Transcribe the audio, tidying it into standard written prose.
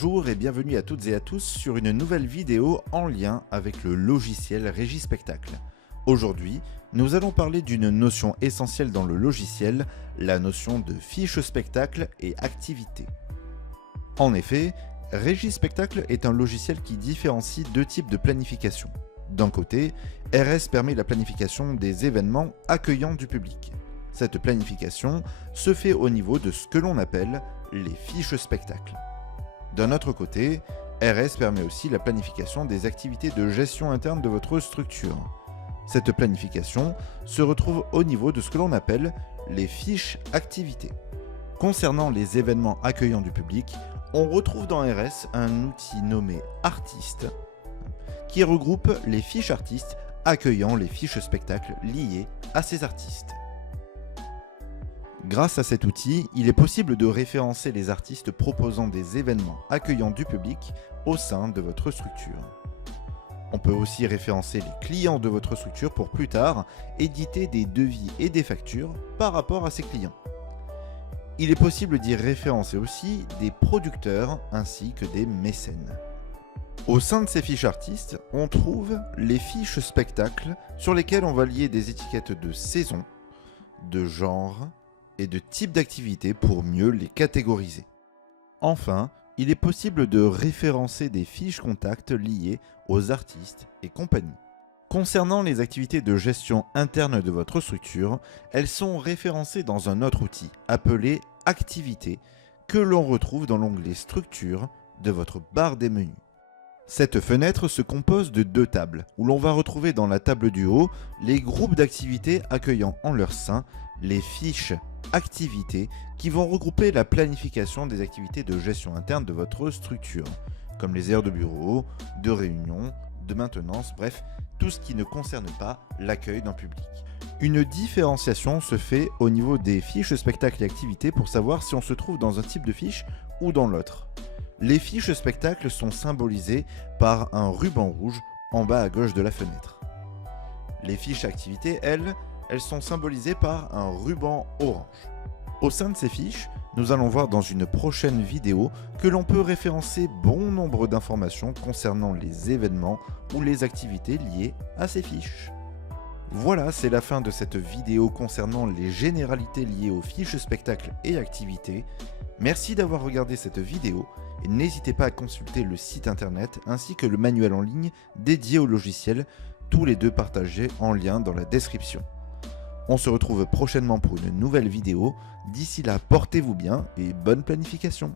Bonjour et bienvenue à toutes et à tous sur une nouvelle vidéo en lien avec le logiciel Régispectacle. Aujourd'hui, nous allons parler d'une notion essentielle dans le logiciel, la notion de fiche spectacle et activité. En effet, Régispectacle est un logiciel qui différencie deux types de planification. D'un côté, RS permet la planification des événements accueillant du public. Cette planification se fait au niveau de ce que l'on appelle les fiches spectacles. D'un autre côté, RS permet aussi la planification des activités de gestion interne de votre structure. Cette planification se retrouve au niveau de ce que l'on appelle les fiches activités. Concernant les événements accueillant du public, on retrouve dans RS un outil nommé Artiste qui regroupe les fiches artistes accueillant les fiches spectacles liées à ces artistes. Grâce à cet outil, il est possible de référencer les artistes proposant des événements accueillant du public au sein de votre structure. On peut aussi référencer les clients de votre structure pour plus tard éditer des devis et des factures par rapport à ces clients. Il est possible d'y référencer aussi des producteurs ainsi que des mécènes. Au sein de ces fiches artistes, on trouve les fiches spectacles sur lesquelles on va lier des étiquettes de saison, de genre et de type d'activité pour mieux les catégoriser. Enfin, il est possible de référencer des fiches contacts liées aux artistes et compagnie. Concernant les activités de gestion interne de votre structure, elles sont référencées dans un autre outil appelé Activités que l'on retrouve dans l'onglet Structure de votre barre des menus. Cette fenêtre se compose de deux tables, où l'on va retrouver dans la table du haut les groupes d'activités accueillant en leur sein les fiches activités qui vont regrouper la planification des activités de gestion interne de votre structure, comme les aires de bureau, de réunion, de maintenance, bref, tout ce qui ne concerne pas l'accueil d'un public. Une différenciation se fait au niveau des fiches spectacles et activités pour savoir si on se trouve dans un type de fiche ou dans l'autre. Les fiches spectacles sont symbolisées par un ruban rouge en bas à gauche de la fenêtre. Les fiches activités, elles sont symbolisées par un ruban orange. Au sein de ces fiches, nous allons voir dans une prochaine vidéo que l'on peut référencer bon nombre d'informations concernant les événements ou les activités liées à ces fiches. Voilà, c'est la fin de cette vidéo concernant les généralités liées aux fiches spectacles et activités. Merci d'avoir regardé cette vidéo et n'hésitez pas à consulter le site internet ainsi que le manuel en ligne dédié au logiciel, tous les deux partagés en lien dans la description. On se retrouve prochainement pour une nouvelle vidéo. D'ici là, portez-vous bien et bonne planification.